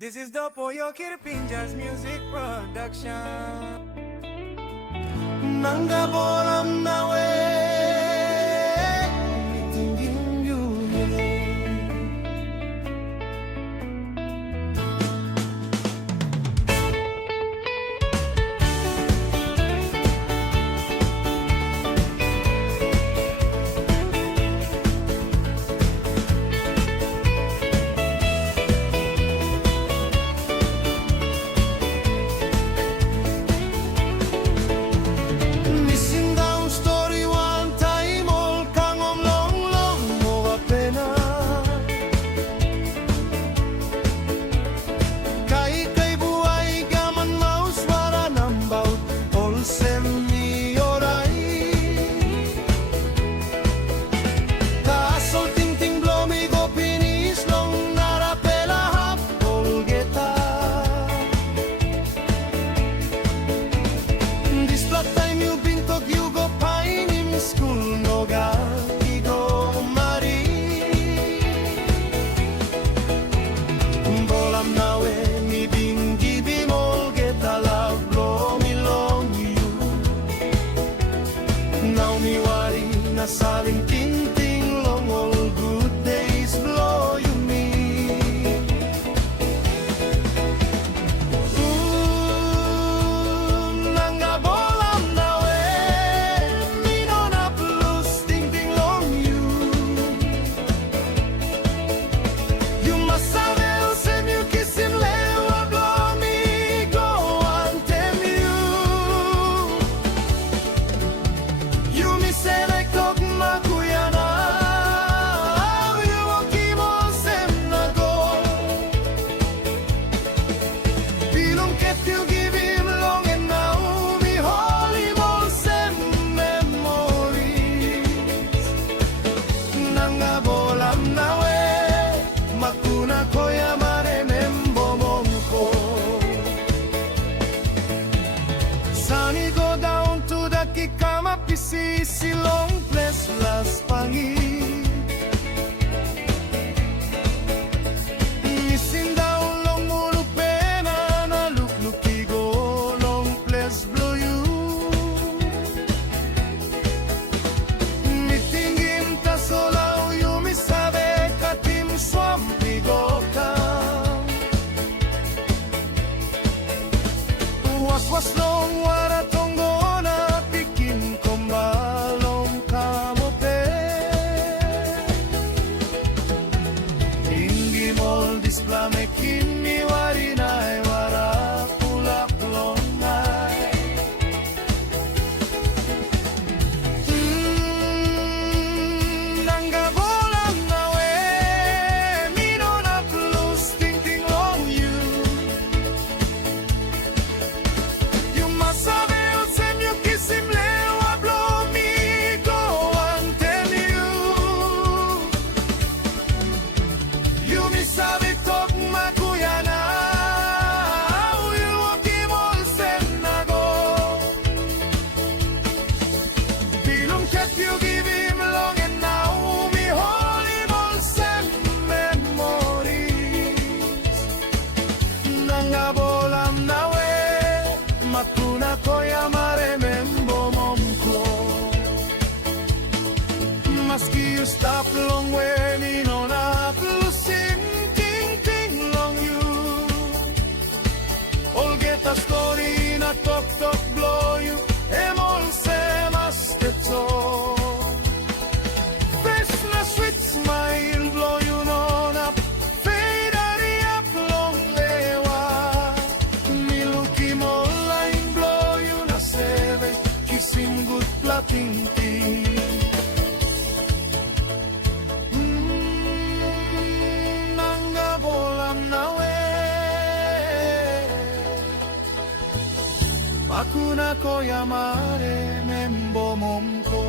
This is the Pollo Kirpinjas music production. Nanga bolam nawe, mitingin yun. Saling tinting long all good days blow you me. Nanga bolam nawe, mino na plus tinting long you. You must have send you kiss him lewa blow me go and tell you. You me select kama pisi silong ples las pangi isin daw long mulu pena na luklukigo long ples blow you mitingin ta solaw you mi sabe katim swampigo ka was long wara tongo balong kamote tinggi mol displame kini warinai wara pulak longai nangga bolam nawe mino na plus ting ting long you must have send you kiss him Matuna ko yamare membo momko Maski you stop long when in on a plusin ting ting long you All get a story na talk talk blow you Emol se masketo Fresh na sweet smile blow you non up good plating nanga bolam nawe Makuna ko yamare membo momko